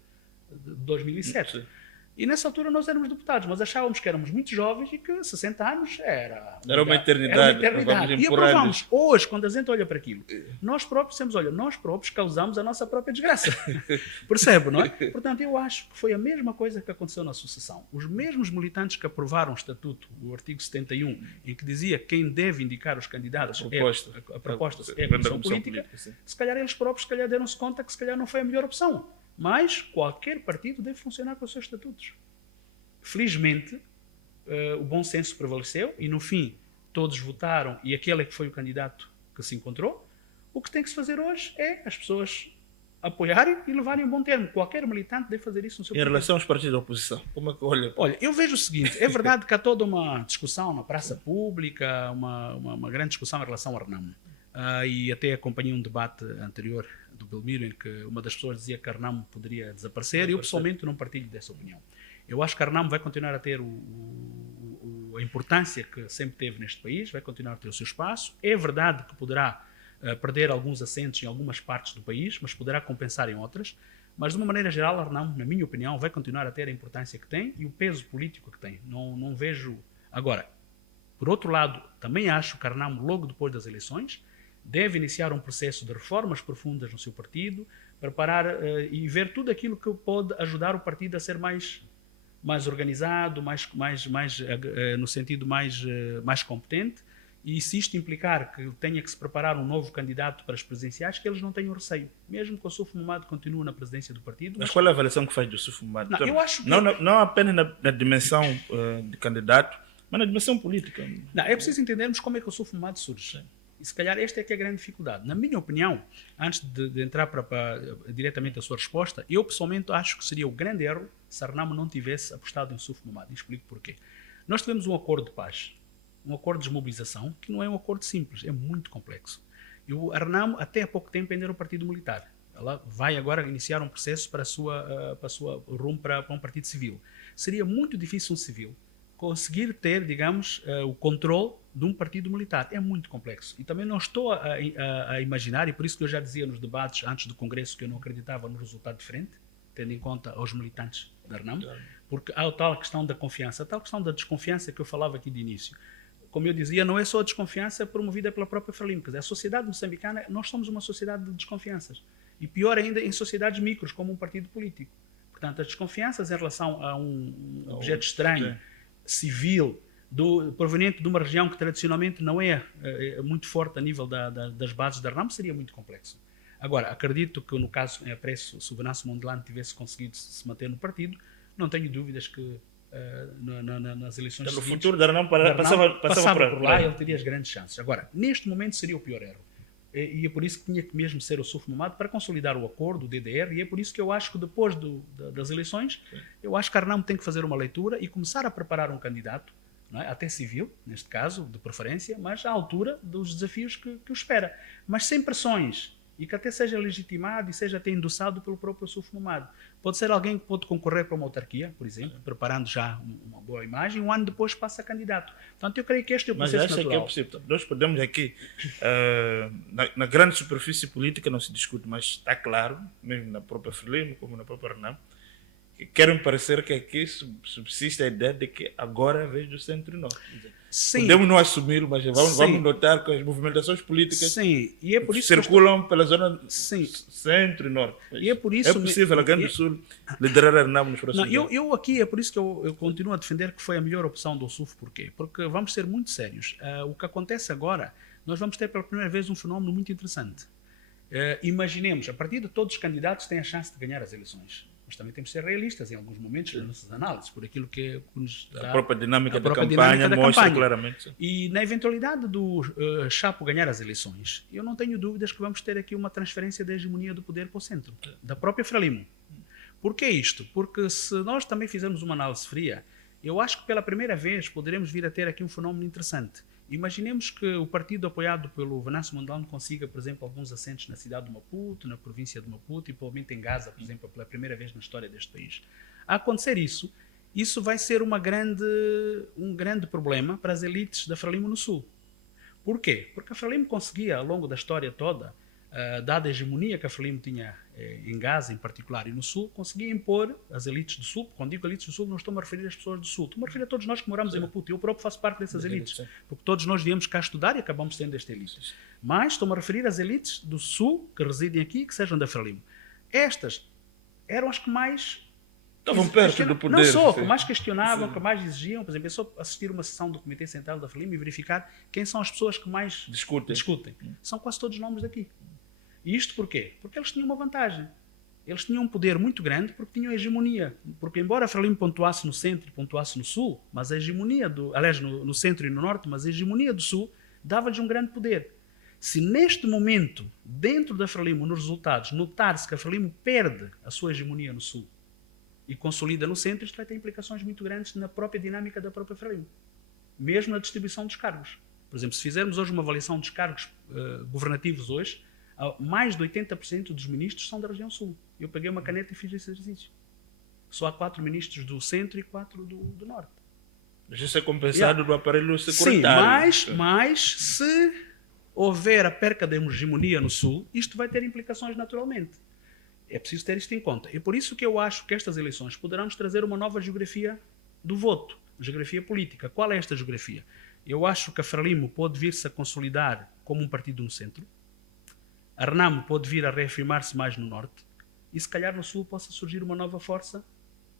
2007. Sim. E nessa altura nós éramos deputados, mas achávamos que éramos muito jovens e que 60 anos era uma eternidade. E aprovamos. Hoje, quando a gente olha para aquilo, nós próprios dizemos, olha, nós próprios causamos a nossa própria desgraça. Percebe, não é? Portanto, eu acho que foi a mesma coisa que aconteceu na sucessão. Os mesmos militantes que aprovaram o estatuto, o artigo 71, em que dizia que quem deve indicar os candidatos a proposta é a Comissão Política, se calhar eles próprios deram-se conta que se calhar não foi a melhor opção. Mas qualquer partido deve funcionar com os seus estatutos. felizmente, o bom senso prevaleceu e, no fim, todos votaram e aquele é que foi o candidato que se encontrou. O que tem que se fazer hoje é as pessoas apoiarem e levarem um bom termo. Qualquer militante deve fazer isso no seu Em relação aos partidos da oposição, como é que olha? Olha, eu vejo o seguinte, é verdade que há toda uma discussão na praça pública, uma grande discussão em relação ao Renamo. E até acompanhei um debate anterior do Belmiro em que uma das pessoas dizia que a Renamo poderia desaparecer e eu pessoalmente não partilho dessa opinião. Eu acho que a Renamo vai continuar a ter a importância que sempre teve neste país, vai continuar a ter o seu espaço. É verdade que poderá perder alguns assentos em algumas partes do país, mas poderá compensar em outras. Mas, de uma maneira geral, a Renamo, na minha opinião, vai continuar a ter a importância que tem e o peso político que tem. Não vejo... Agora, por outro lado, também acho que a Renamo, logo depois das eleições, deve iniciar um processo de reformas profundas no seu partido, preparar e ver tudo aquilo que pode ajudar o partido a ser mais organizado, no sentido mais competente. E se isto implicar que tenha que se preparar um novo candidato para as presidenciais, que eles não tenham receio. Mesmo que o Ossufo Momade continue na presidência do partido. Mas qual é a avaliação que faz do Ossufo Momade? Não, eu acho que... não apenas na dimensão de candidato, mas na dimensão política. Não, é preciso entendermos como é que o Ossufo Momade surge. Sim. E se calhar esta é que é a grande dificuldade. Na minha opinião, antes de entrar diretamente a sua resposta, eu pessoalmente acho que seria o grande erro se a Renamo não tivesse apostado em Ossufo Momade. E explico porquê. Nós tivemos um acordo de paz, um acordo de desmobilização, que não é um acordo simples, é muito complexo. E a Renamo, até há pouco tempo, ainda era um partido militar. Ela vai agora iniciar um processo para rumo para um partido civil. Seria muito difícil um civil conseguir ter, digamos, o controle de um partido militar. É muito complexo. E também não estou a imaginar, e por isso que eu já dizia nos debates antes do Congresso que eu não acreditava no resultado diferente, tendo em conta os militantes da Renamo, porque há a tal questão da confiança, a tal questão da desconfiança que eu falava aqui de início. Como eu dizia, não é só a desconfiança promovida pela própria Frelimo. Quer dizer, a sociedade moçambicana, nós somos uma sociedade de desconfianças. E pior ainda, em sociedades micros, como um partido político. Portanto, as desconfianças em relação a um objeto estranho, civil, proveniente de uma região que tradicionalmente não é muito forte a nível das bases da Renamo, seria muito complexo. Agora, acredito que no caso em apreço, se o Venâncio Mondlane tivesse conseguido se manter no partido, não tenho dúvidas que nas eleições seguintes, no futuro da Renamo passava por lá, ele teria as grandes chances. Agora, neste momento seria o pior erro. E é por isso que tinha que mesmo ser o Ossufo Momade para consolidar o acordo, o DDR, e é por isso que eu acho que depois das eleições, eu acho que a Renamo tem que fazer uma leitura e começar a preparar um candidato, não é? Até civil, neste caso, de preferência, mas à altura dos desafios que o espera. Mas sem pressões, e que até seja legitimado e seja até endossado pelo próprio Ossufo Momade. Pode ser alguém que pode concorrer para uma autarquia, por exemplo, preparando já uma boa imagem, um ano depois passa a candidato. Portanto, eu creio que este é o processo natural. Mas acho que é possível. Nós podemos aqui, na grande superfície política não se discute, mas está claro, mesmo na própria Frelimo, como na própria Renamo, que querem parecer que aqui subsiste a ideia de que agora é a vez do centro e norte. Sim. Podemos não assumi-lo, mas vamos notar que as movimentações políticas e é por isso circulam pela zona centro e norte. E é por isso é possível a Grande do Sul liderar a Renamo nos próximos anos. Eu aqui, é por isso que eu continuo a defender que foi a melhor opção do Ossufo. Porquê? Porque vamos ser muito sérios. O que acontece agora, nós vamos ter pela primeira vez um fenómeno muito interessante. Imaginemos, a partir de todos os candidatos têm a chance de ganhar as eleições. Mas também temos que ser realistas em alguns momentos nas nossas análises, por aquilo que nos dá a própria dinâmica da campanha mostra claramente. Sim. E na eventualidade do Chapo ganhar as eleições, eu não tenho dúvidas que vamos ter aqui uma transferência da hegemonia do poder para o centro, da própria Frelimo. Por que isto? Porque se nós também fizermos uma análise fria, eu acho que pela primeira vez poderemos vir a ter aqui um fenómeno interessante. Imaginemos que o partido apoiado pelo Venâncio Mondlane consiga, por exemplo, alguns assentos na cidade de Maputo, na província de Maputo e provavelmente em Gaza, por exemplo, pela primeira vez na história deste país. A acontecer isso vai ser um grande problema para as elites da Frelimo no Sul. Por quê? Porque a Frelimo conseguia, ao longo da história toda, dada a hegemonia que a Frelimo tinha em Gaza, em particular, e no Sul, conseguia impor as elites do Sul. Quando digo elites do Sul, não estou-me a referir às pessoas do Sul. Estou-me a referir a todos nós que moramos em Maputo. Eu próprio faço parte dessas elites. Porque todos nós viemos cá estudar e acabamos sendo esta elite. Mas estou-me a referir às elites do Sul, que residem aqui e que sejam da Frelimo. Estas eram as que mais... Estavam perto do poder. Não só, que mais questionavam, que mais exigiam. Por exemplo, é só assistir uma sessão do Comitê Central da Frelimo e verificar quem são as pessoas que mais discutem. São quase todos os nomes daqui. E isto porquê? Porque eles tinham uma vantagem. eles tinham um poder muito grande porque tinham hegemonia. Porque embora a Frelimo pontuasse no centro e pontuasse no sul, mas a hegemonia aliás, no centro e no norte, mas a hegemonia do sul dava-lhes um grande poder. Se neste momento, dentro da Frelimo, nos resultados, notar-se que a Frelimo perde a sua hegemonia no sul e consolida no centro, isto vai ter implicações muito grandes na própria dinâmica da própria Frelimo. Mesmo na distribuição dos cargos. Por exemplo, se fizermos hoje uma avaliação dos cargos governativos hoje, mais de 80% dos ministros são da região sul. Eu peguei uma caneta e fiz esse exercício. Só há 4 ministros do centro e 4 do norte. Mas isso é compensado do aparelho securitário. Sim, mas se houver a perca da hegemonia no sul, isto vai ter implicações naturalmente. É preciso ter isto em conta. É por isso que eu acho que estas eleições poderão nos trazer uma nova geografia do voto, geografia política. Qual é esta geografia? Eu acho que a Frelimo pode vir-se a consolidar como um partido no centro, a Renamo pode vir a reafirmar-se mais no norte, e se calhar no sul possa surgir uma nova força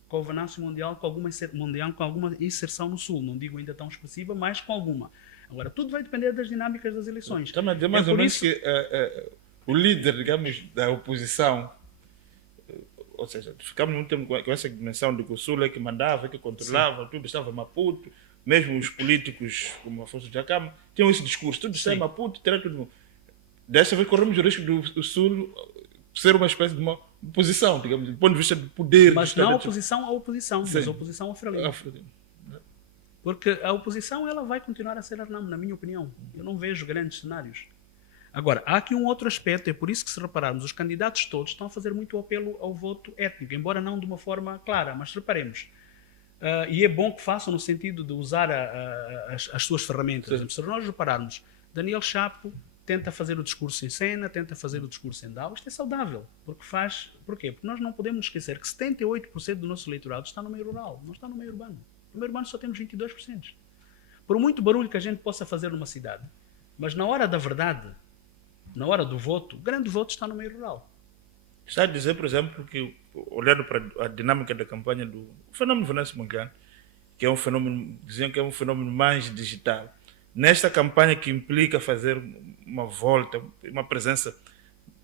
com o Venâncio Mundial, com alguma inserção no sul. Não digo ainda tão expressiva, mas com alguma. Agora, tudo vai depender das dinâmicas das eleições. Está a dizer mais ou menos que o líder, digamos, da oposição, ou seja, ficamos muito tempo com essa dimensão de que o sul é que mandava, é que controlava, tudo estava em Maputo, mesmo os políticos, como Afonso Djacama, tinham esse discurso, tudo está em Maputo, terá tudo. Dessa vez corremos o risco do sul ser uma espécie de uma oposição, digamos, do ponto de vista do poder. Mas não a oposição à oposição, Sim. mas a oposição ao Frelimo. Porque a oposição ela vai continuar a ser a Renamo, na minha opinião. Eu não vejo grandes cenários. Agora, há aqui um outro aspecto, é por isso que se repararmos, os candidatos todos estão a fazer muito apelo ao voto étnico, embora não de uma forma clara, mas reparemos. E é bom que façam no sentido de usar as suas ferramentas. Por exemplo, se nós repararmos, Daniel Chapo tenta fazer o discurso em Sena, tenta fazer o discurso em Dao. Isto é saudável. Porquê? Porque nós não podemos nos esquecer que 78% do nosso eleitorado está no meio rural, não está no meio urbano. No meio urbano só temos 22%. Por muito barulho que a gente possa fazer numa cidade, mas na hora da verdade, na hora do voto, o grande voto está no meio rural. Está a dizer, por exemplo, que olhando para a dinâmica da campanha do fenômeno Venâncio Mundial, que é um fenômeno, diziam que é um fenômeno mais digital, nesta campanha que implica fazer uma volta, uma presença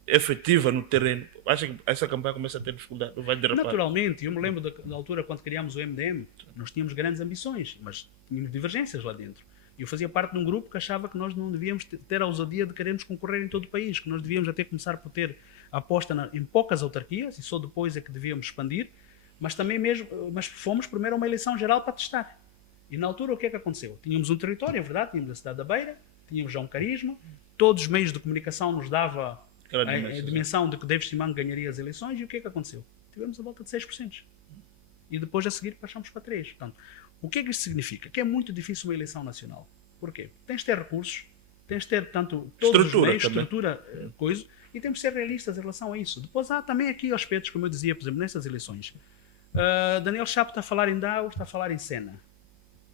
efetiva no terreno, acha que essa campanha começa a ter dificuldade? Vai derrapar? Naturalmente, eu me lembro da altura quando criámos o MDM, nós tínhamos grandes ambições, mas tínhamos divergências lá dentro. Eu fazia parte de um grupo que achava que nós não devíamos ter a ousadia de querermos concorrer em todo o país, que nós devíamos até começar por ter aposta em poucas autarquias e só depois é que devíamos expandir, mas fomos primeiro a uma eleição geral para testar. E na altura o que é que aconteceu? Tínhamos um território, é verdade, tínhamos a cidade da Beira, tínhamos já um carisma, todos os meios de comunicação nos dava a dimensão de que David Simão ganharia as eleições, e o que é que aconteceu? Tivemos a volta de 6%. E depois a seguir passamos para 3%. Portanto, o que é que isto significa? Que é muito difícil uma eleição nacional. Porquê? Tens de ter recursos, tens de ter, portanto, todos os meios, estrutura, coisa, e temos de ser realistas em relação a isso. Depois há também aqui aspectos, como eu dizia, por exemplo, nestas eleições. Daniel Chapo está a falar em Dao, está a falar em Sena.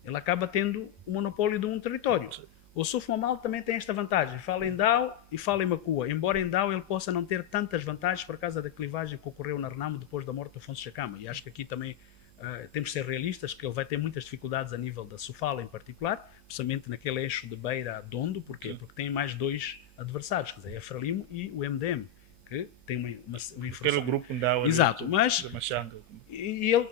Ele acaba tendo o monopólio de um território. O Suf Mamal também tem esta vantagem. Fala em Dao e fala em Macua. Embora em Dao ele possa não ter tantas vantagens por causa da clivagem que ocorreu na Renamo depois da morte de Afonso Djacama. E acho que aqui também temos de ser realistas, que ele vai ter muitas dificuldades a nível da Sofala em particular, precisamente naquele eixo de Beira a Dondo. Porquê? Porque tem mais 2 adversários, quer dizer, a Frelimo e o MDM, que tem uma influência. Aquele grupo Dao. Exato, mas e ele,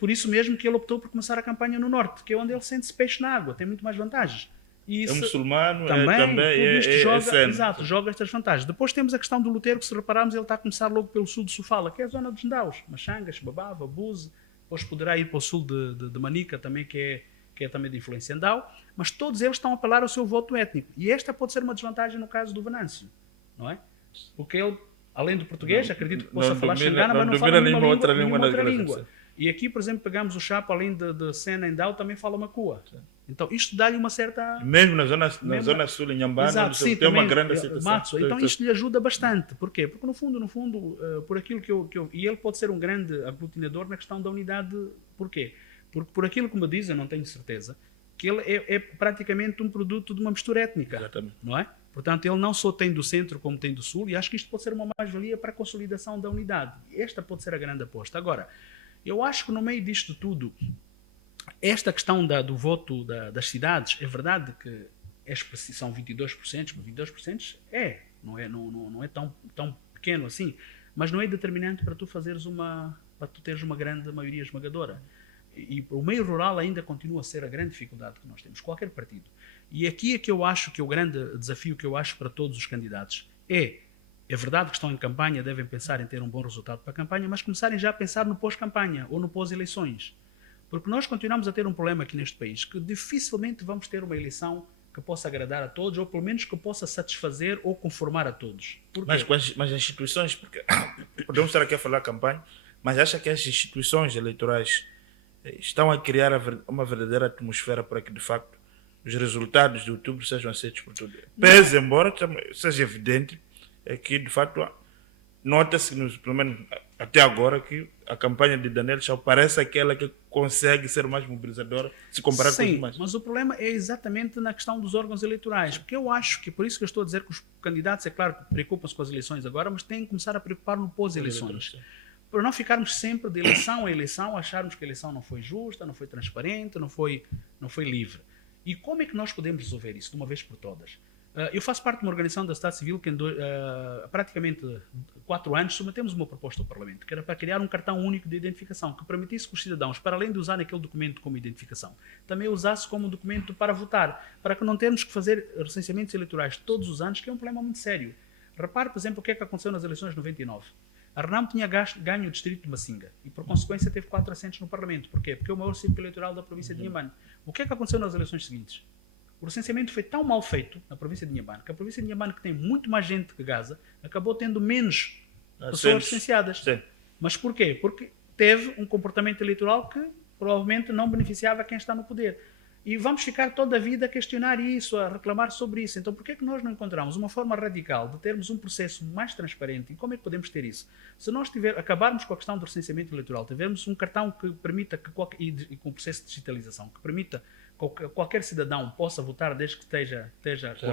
por isso mesmo que ele optou por começar a campanha no Norte, que é onde ele sente-se peixe na água, tem muito mais vantagens. E é muçulmano, também joga, joga estas vantagens. Depois temos a questão do Luteiro, que se repararmos, ele está a começar logo pelo sul de Sofala, que é a zona dos Ndaus, Machangas, Babava, Buze, depois poderá ir para o sul de Manica também, que é também de influência Ndau, mas todos eles estão a apelar ao seu voto étnico. E esta pode ser uma desvantagem no caso do Venâncio, não é? Porque ele, além do português, acredito que possa falar xangana, mas não fala nenhuma outra língua. E aqui, por exemplo, pegamos o Chapo, além de Sena em Ndau, também fala Macua. Então, isto dá-lhe uma certa... Mesmo na zona sul, em Nhambana, tem uma grande aceitação. Então, isto lhe ajuda bastante. Porquê? Porque, no fundo, por aquilo que eu... E ele pode ser um grande aglutinador na questão da unidade. Porquê? Porque, por aquilo que me dizem, não tenho certeza, que ele é praticamente um produto de uma mistura étnica. Exatamente. Não é? Portanto, ele não só tem do centro como tem do sul, e acho que isto pode ser uma mais-valia para a consolidação da unidade. Esta pode ser a grande aposta. Agora, eu acho que no meio disto tudo, esta questão do voto das cidades, é verdade que são 22%, mas 22% não é tão pequeno assim, mas não é determinante para tu teres uma grande maioria esmagadora. E o meio rural ainda continua a ser a grande dificuldade que nós temos, qualquer partido. E aqui é que eu acho que o grande desafio que eu acho para todos os candidatos é verdade que estão em campanha, devem pensar em ter um bom resultado para a campanha, mas começarem já a pensar no pós-campanha ou no pós-eleições. Porque nós continuamos a ter um problema aqui neste país, que dificilmente vamos ter uma eleição que possa agradar a todos, ou pelo menos que possa satisfazer ou conformar a todos. Mas as instituições, porque podemos estar aqui a falar campanha, mas acha que as instituições eleitorais estão a criar uma verdadeira atmosfera para que, de facto, os resultados de outubro sejam aceitos por todos? Pese, embora seja evidente, é que, de facto, nota-se, pelo menos até agora, que a campanha de Daniel Chao parece aquela que consegue ser mais mobilizadora se comparar com os demais. Mas o problema é exatamente na questão dos órgãos eleitorais, porque eu acho que, por isso que eu estou a dizer que os candidatos, é claro, preocupam-se com as eleições agora, mas têm que começar a preocupar no pós-eleições. Para não ficarmos sempre de eleição a eleição, acharmos que a eleição não foi justa, não foi transparente, não foi livre. E como é que nós podemos resolver isso de uma vez por todas? Eu faço parte de uma organização da sociedade civil que há praticamente 4 anos submetemos uma proposta ao Parlamento, que era para criar um cartão único de identificação, que permitisse que os cidadãos, para além de usar aquele documento como identificação, também usasse como documento para votar, para que não tenhamos que fazer recenseamentos eleitorais todos os anos, que é um problema muito sério. Repare, por exemplo, o que é que aconteceu nas eleições de 99. A Renamo tinha ganho o distrito de Massinga e, por consequência, teve 4 assentos no Parlamento. Porquê? Porque é o maior círculo eleitoral da província de Inhambane. O que é que aconteceu nas eleições seguintes? O recenseamento foi tão mal feito na província de Inhambane que a província de Inhambane, que tem muito mais gente que Gaza, acabou tendo menos pessoas recenseadas. Sim. Mas porquê? Porque teve um comportamento eleitoral que provavelmente não beneficiava quem está no poder. E vamos ficar toda a vida a questionar isso, a reclamar sobre isso. Então, por que é que nós não encontramos uma forma radical de termos um processo mais transparente? E como é que podemos ter isso? Se nós acabarmos com a questão do recenseamento eleitoral, tivermos um cartão que permita, e com o processo de digitalização, que permita que qualquer cidadão possa votar desde que esteja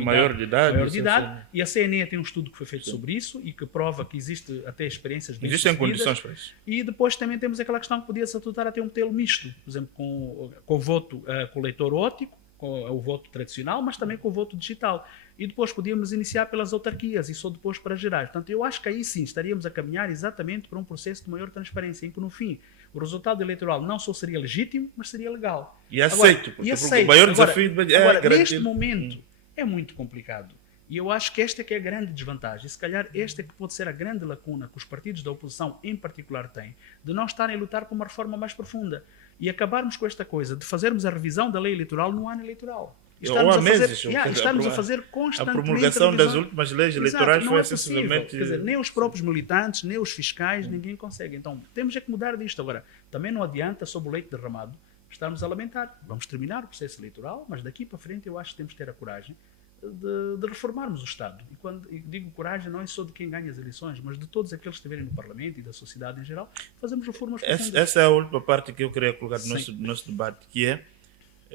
maior de idade. E a CNE tem um estudo que foi feito sobre isso e que prova que existe até experiências de existem condições para isso. E depois também temos aquela questão que podia-se atuar a ter um modelo misto, por exemplo, com voto com o leitor óptico, com o voto tradicional, mas também com o voto digital. E depois podíamos iniciar pelas autarquias e só depois para gerais. Portanto, eu acho que aí sim estaríamos a caminhar exatamente para um processo de maior transparência, em que no fim o resultado eleitoral não só seria legítimo, mas seria legal. E aceito, porque o maior desafio é neste momento é muito complicado. E eu acho que esta é que é a grande desvantagem. E se calhar esta é que pode ser a grande lacuna que os partidos da oposição em particular têm, de não estarem a lutar por uma reforma mais profunda. E acabarmos com esta coisa de fazermos a revisão da lei eleitoral no ano eleitoral. Estamos a fazer constantemente a promulgação das últimas leis eleitorais foi excessivamente... Quer dizer, nem os próprios militantes, nem os fiscais, ninguém consegue. Então, temos é que mudar disto. Agora, também não adianta, sob o leite derramado, estarmos a lamentar. Vamos terminar o processo eleitoral, mas daqui para frente eu acho que temos que ter a coragem de reformarmos o Estado. E quando digo coragem, não é só de quem ganha as eleições, mas de todos aqueles que estiverem no Parlamento e da sociedade em geral, fazemos reformas profundas. Essa é a última parte que eu queria colocar do nosso debate, que é,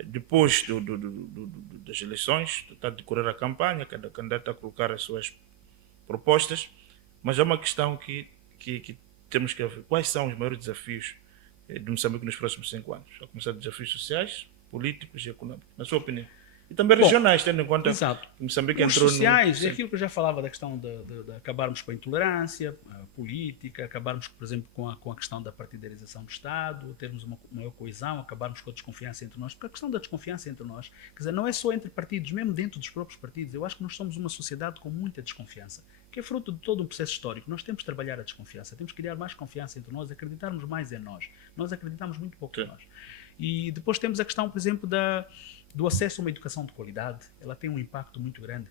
depois das eleições, está a decorrer a campanha, cada candidato a colocar as suas propostas, mas há uma questão que temos que ver. Quais são os maiores desafios de Moçambique nos próximos 5 anos? A começar de desafios sociais, políticos e econômicos, na sua opinião? E também regionais, tendo em conta que Moçambique entrou no... sociais, é aquilo que eu já falava da questão de acabarmos com a intolerância política, acabarmos, por exemplo, com a questão da partidarização do Estado, termos uma maior coesão, acabarmos com a desconfiança entre nós. Porque a questão da desconfiança entre nós, quer dizer, não é só entre partidos, mesmo dentro dos próprios partidos. Eu acho que nós somos uma sociedade com muita desconfiança, que é fruto de todo um processo histórico. Nós temos de trabalhar a desconfiança, temos que criar mais confiança entre nós, acreditarmos mais em nós. Nós acreditamos muito pouco em nós. E depois temos a questão, por exemplo, do acesso a uma educação de qualidade. Ela tem um impacto muito grande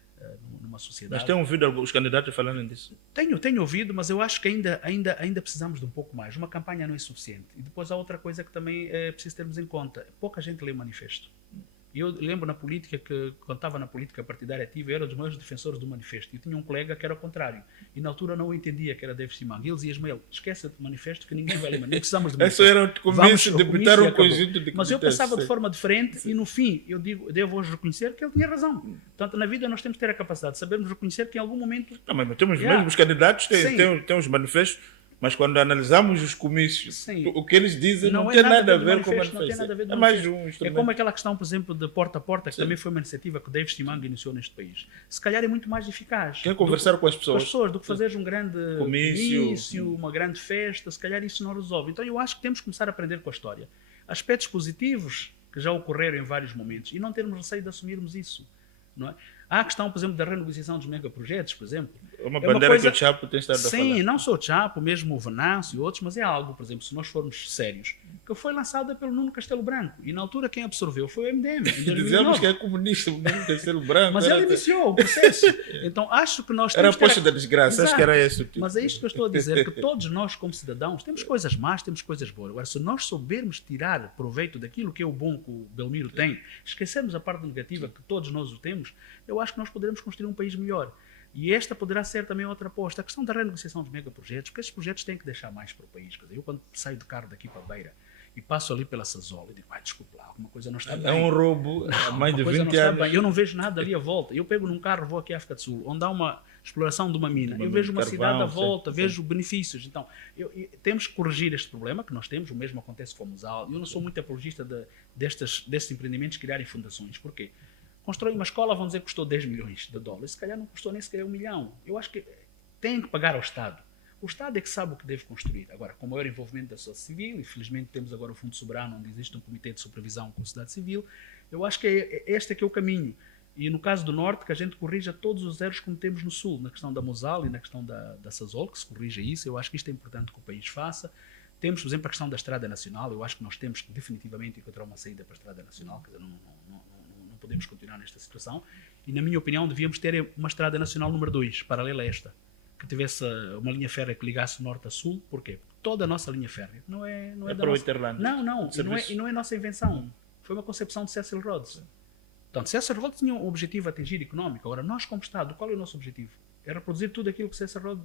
numa sociedade. Mas tem ouvido os candidatos falando disso? Tenho ouvido, mas eu acho que ainda precisamos de um pouco mais. Uma campanha não é suficiente. E depois há outra coisa que também é preciso termos em conta. Pouca gente lê o manifesto. Eu lembro na política, que quando estava na política partidária ativa, eu era um dos maiores defensores do manifesto. E tinha um colega que era o contrário. E na altura não o entendia, que era David Simang. E ele dizia: Ismael, esquece do manifesto, que ninguém vai ler, mas nem precisamos de manifesto. Isso era o começo de botar um conjunto de... Mas eu pensava de forma diferente e no fim eu devo hoje reconhecer que ele tinha razão. Portanto, na vida nós temos que ter a capacidade de sabermos reconhecer que em algum momento... Não, mas temos mesmo os candidatos, têm os manifestos, Mas quando analisamos os comícios, Sim. o que eles dizem não é tem nada a do ver com o manifesto, não tem manifesto. nada a ver do É mais manifesto. um É instrumento. como aquela questão, por exemplo, de porta a porta, que Sim. também foi uma iniciativa que o David Simang iniciou neste país. Se calhar é muito mais eficaz. Quer conversar com as pessoas. Do que fazeres um grande comício, uma grande festa, se calhar isso não resolve. Então eu acho que temos que começar a aprender com a história. Aspectos positivos que já ocorreram em vários momentos e não termos receio de assumirmos isso. Não é? Há a questão, por exemplo, da renegociação dos megaprojetos, por exemplo. Uma bandeira que o Chapo tem estado a falar. Sim, não só o Chapo, mesmo o Venâncio e outros, mas é algo, por exemplo, se nós formos sérios, que foi lançada pelo Nuno Castelo Branco. E na altura quem absorveu foi o MDM. Em 2009. Dizemos que é comunista, o Nuno Castelo Branco. Mas ele iniciou o processo. Então acho que nós Era a temos que posta da desgraça, acho que era esse o tipo. Mas é isto que eu estou a dizer, que todos nós, como cidadãos, temos coisas más, temos coisas boas. Agora, se nós soubermos tirar proveito daquilo que é o bom que o Belmiro tem, esquecermos a parte negativa que todos nós o temos, eu acho que nós poderemos construir um país melhor. E esta poderá ser também outra aposta. A questão da renegociação dos megaprojetos, porque esses projetos têm que deixar mais para o país. Quer dizer, eu quando saio de carro daqui para a Beira e passo ali pela Sazol, eu digo, desculpa lá, alguma coisa não está bem. É um roubo há mais de 20 anos. Eu não vejo nada ali à volta. Eu pego num carro, vou aqui à África do Sul, onde há uma exploração de uma mina. Eu vejo uma cidade à volta, vejo benefícios. Então, temos que corrigir este problema que nós temos. O mesmo acontece com o Musal. Eu não sou muito apologista destes empreendimentos criarem fundações. Porquê? Construir uma escola, vão dizer que custou 10 milhões de dólares. Se calhar não custou nem sequer 1 milhão. Eu acho que tem que pagar ao Estado. O Estado é que sabe o que deve construir. Agora, com o maior envolvimento da sociedade civil, e felizmente temos agora o Fundo Soberano, onde existe um comitê de supervisão com a sociedade civil, eu acho que este é que é o caminho. E no caso do Norte, que a gente corrija todos os erros que temos no Sul, na questão da Mosal e na questão da Sazol, que se corrija isso. Eu acho que isto é importante que o país faça. Temos, por exemplo, a questão da Estrada Nacional. Eu acho que nós temos que definitivamente encontrar uma saída para a Estrada Nacional. Quer dizer, não podemos continuar nesta situação. E, na minha opinião, devíamos ter uma Estrada Nacional número 2, paralela a esta, que tivesse uma linha férrea que ligasse norte a sul. Porquê? Porque toda a nossa linha férrea não é da para o nossa... Interland. Não é nossa invenção. Foi uma concepção de Cecil Rhodes. Portanto, Cecil Rhodes tinha um objetivo a atingir económico. Agora, nós como Estado, qual é o nosso objetivo? É reproduzir tudo aquilo que Cecil Rhodes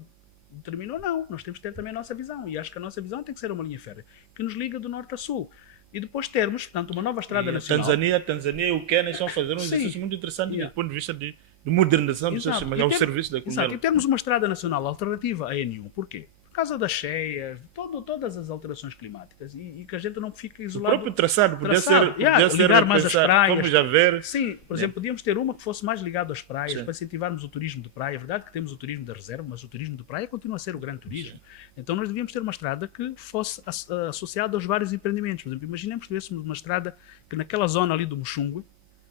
determinou? Não. Nós temos que ter também a nossa visão. E acho que a nossa visão tem que ser uma linha férrea que nos liga do norte a sul. E depois termos, portanto, uma nova estrada nacional. Tanzânia e o Quênia estão fazendo um exercício muito interessante do ponto de vista de modernização do sistema, ao serviço da comunidade. Exato, e termos uma estrada nacional alternativa à N1. Porquê? Por causa das cheias, todas as alterações climáticas, e que a gente não fique isolado. O próprio traçado podia ser ligar mais as praias. Como já ver. Sim, por exemplo, podíamos ter uma que fosse mais ligada às praias, para incentivarmos o turismo de praia. É verdade que temos o turismo da reserva, mas o turismo de praia continua a ser o grande turismo. Então nós devíamos ter uma estrada que fosse associada aos vários empreendimentos. Por exemplo, imaginemos que tivéssemos uma estrada que naquela zona ali do Muxungue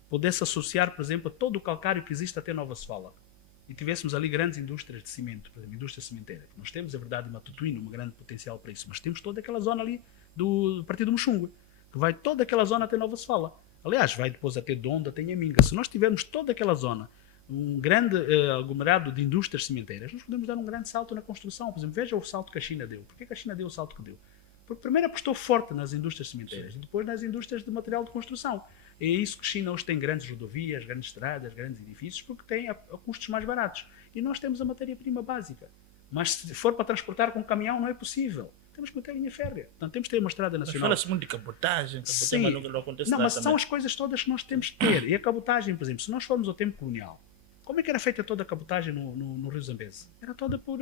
pudesse associar, por exemplo, a todo o calcário que existe até Nova Sofala. E tivéssemos ali grandes indústrias de cimento, por exemplo, indústria cimenteira. Nós temos, é verdade, em Matutuíne, um grande potencial para isso, mas temos toda aquela zona ali do Partido do Muxungue, que vai toda aquela zona até Nova Sofala. Aliás, vai depois até Donda, até Nhaminga. Se nós tivermos toda aquela zona, um grande aglomerado de indústrias cimenteiras, nós podemos dar um grande salto na construção. Por exemplo, veja o salto que a China deu. Por que a China deu o salto que deu? Porque primeiro apostou forte nas indústrias cimenteiras e depois nas indústrias de material de construção. É isso que a China hoje tem grandes rodovias, grandes estradas, grandes edifícios, porque tem a custos mais baratos. E nós temos a matéria-prima básica. Mas se for para transportar com caminhão, não é possível. Temos que ter linha férrea. Portanto, temos que ter uma estrada nacional. Fala-se muito de cabotagem, Sim. Mas não acontece nada. Mas são as coisas todas que nós temos que ter. E a cabotagem, por exemplo, se nós formos ao tempo colonial, como é que era feita toda a cabotagem no Rio Zambeze? Era toda por...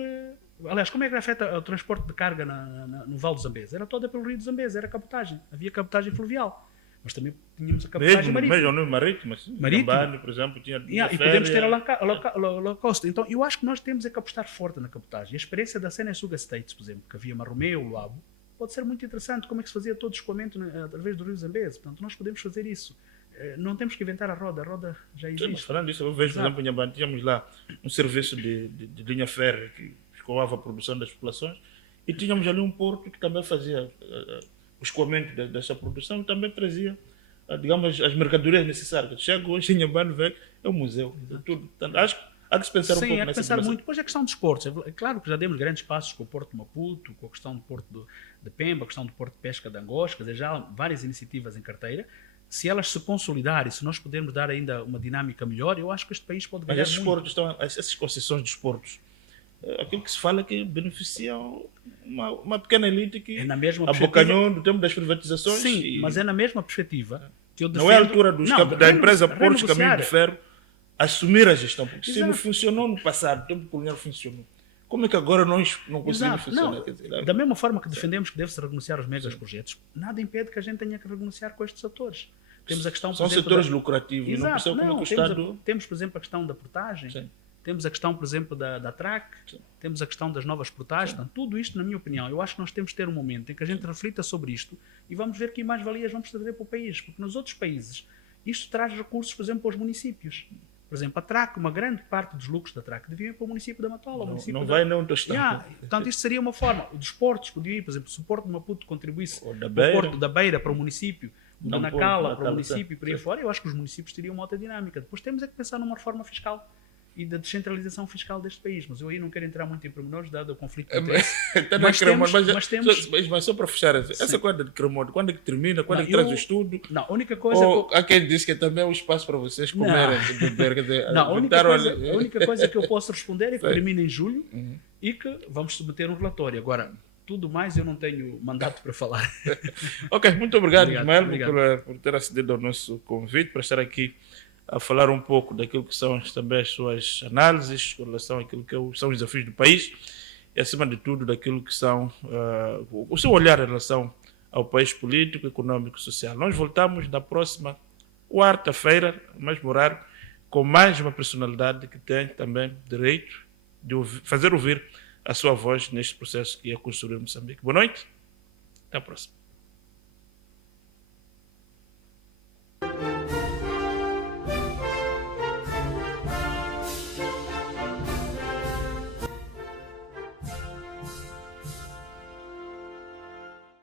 Aliás, como é que era feita o transporte de carga no Vale do Zambeze? Era toda pelo Rio do Zambeze, era cabotagem. Havia cabotagem fluvial. Mas também tínhamos a cabotagem marítima. Mesmo não marítimo, Gambani, por exemplo, tinha e podemos ter a low cost. Então, eu acho que nós temos que apostar forte na cabotagem. A experiência da Senesuga States, por exemplo, que havia Marromeu, Luabo, pode ser muito interessante. Como é que se fazia todo o escoamento através do Rio Zambeze? Portanto, nós podemos fazer isso. Não temos que inventar a roda já existe. Sim, mas falando disso, eu vejo, por exemplo, em Inhambane, tínhamos lá um serviço de linha férrea que escoava a produção das populações e tínhamos ali um porto que também fazia o escoamento dessa produção e também trazia, digamos, as mercadorias necessárias. Chega hoje em Inhambane, vê, é um museu. Tudo. Portanto, acho que há que se pensar um pouco nessa Sim, há que pensar muito. Depois é a questão dos portos. É claro que já demos grandes passos com o Porto de Maputo, com a questão do Porto de Pemba, a questão do Porto de Pesca de Angoche, quer dizer, já há várias iniciativas em carteira. Se elas se consolidarem, se nós pudermos dar ainda uma dinâmica melhor, eu acho que este país pode ganhar muito. Mas esses muito. portos, essas concessões dos portos, aquilo que se fala é que beneficiam uma pequena elite que abocanhou no tempo das privatizações. Sim, mas é na mesma perspectiva que eu defendo... Não é a altura da empresa Portos Caminho de Ferro assumir a gestão, porque se não funcionou no passado, o tempo colonial funcionou. como é que agora nós não conseguimos Exato. funcionar? Não, Quer dizer, da mesma forma que defendemos que deve-se renegociar os megas projetos, nada impede que a gente tenha que renegociar com estes atores. Temos a questão, por são exemplo, setores lucrativos, não Exato. percebo como é que o temos, Estado... temos, por exemplo, a questão da portagem, Sim. temos a questão, por exemplo, da TRAC, temos a questão das novas portagens. Portanto, tudo isto, na minha opinião, eu acho que nós temos de ter um momento em que a gente reflita sobre isto e vamos ver que mais-valias vamos trazer para o país, porque nos outros países isto traz recursos, por exemplo, para os municípios. Por exemplo, a TRAC, uma grande parte dos lucros da TRAC deviam ir para o município da Matola. Não vai nem onde está. Portanto, isto seria uma forma. Os desportos podiam ir, por exemplo, se o Porto de Maputo contribuísse Ou da o Beira. Porto da Beira para o município, o da Nacala para o município e por aí sim. fora, eu acho que os municípios teriam uma outra dinâmica. Depois temos é que pensar numa reforma fiscal e da descentralização fiscal deste país. Mas eu aí não quero entrar muito em pormenores, dado o conflito de interesse. Mas só para fechar, essa coisa de Cremonde, quando é que termina? Quando Não, é que traz o estudo? Não, a única coisa Ou há quem disse que também é um espaço para vocês comerem, beber, quer dizer, Não, a inventaram única coisa que eu posso responder é que termina em julho e que vamos submeter um relatório. Agora, tudo mais eu não tenho mandato para falar. Ok, muito obrigado, Ismael, Obrigado. por ter acedido ao nosso convite, para estar aqui a falar um pouco daquilo que são também as suas análises com relação àquilo que são os desafios do país e, acima de tudo, daquilo que são o seu olhar em relação ao país político, econômico e social. Nós voltamos na próxima quarta-feira, no mesmo horário, com mais uma personalidade que tem também direito de fazer ouvir a sua voz neste processo que é construir Moçambique. Boa noite, até a próxima.